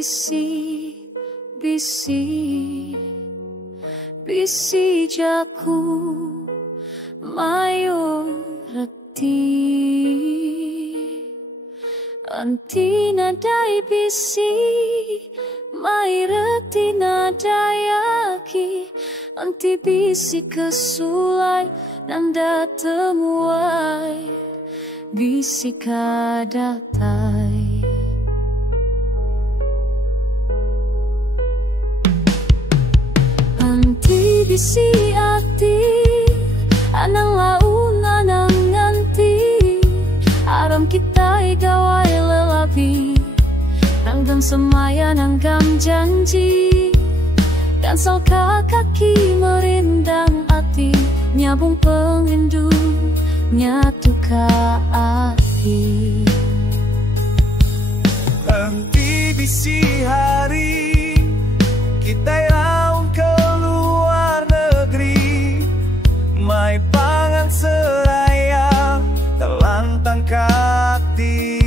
bisi, bisi, bisi jaku mayo reti. Anti nadai bisi, mai reti nadayaki. Anti bisi kesulai nanda temuai, bisi kadatai. Anti bisi ati, anang laun anang nganti. Aram kita gawai lelabi, nanggang semaya nanggam janji. Dan salka kaki merindang hati, nyabung pengindu nyatu ka hati. Anti bisi hari kita raung ke luar negeri, mai pangan seraya telantang kati.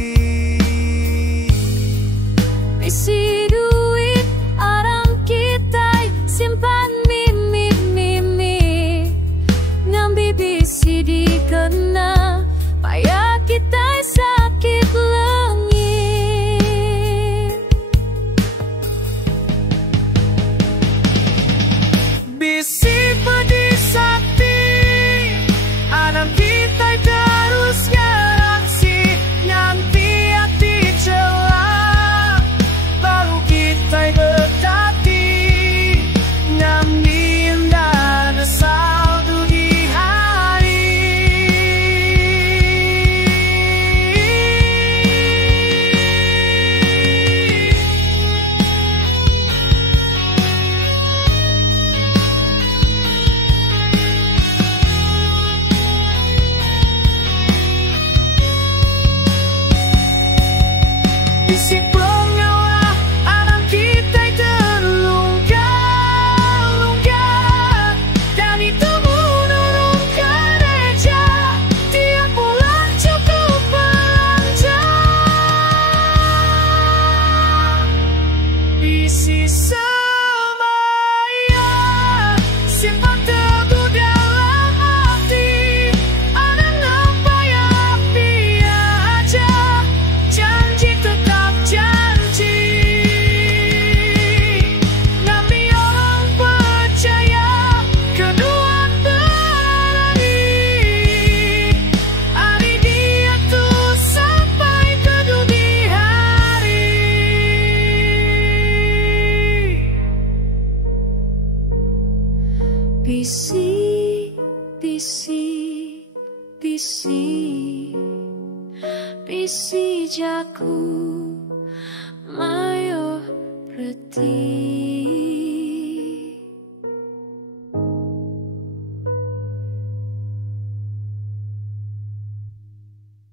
Bisi duit aram kita simpan mimi mimi, ngambi bisi dikena payah kita sakit lengit. Bisi pedi sakti, anak kita terus galaksi, nyanti hati celah, baru kita berdati, ngambil dan saldo di hari. Bisi pengalah anak kita terlunggak-lunggak, dan itu menurun gereja tiap bulan cukup belanja. Bisi semaya simpan teguh dalam hati, anak apa yang aja, janji tetap janji. Nabi orang percaya, kedua berani. Hari dia tuh sampai ke dini hari. Bisi, bisi, bisi, bisi jaku mayo reti.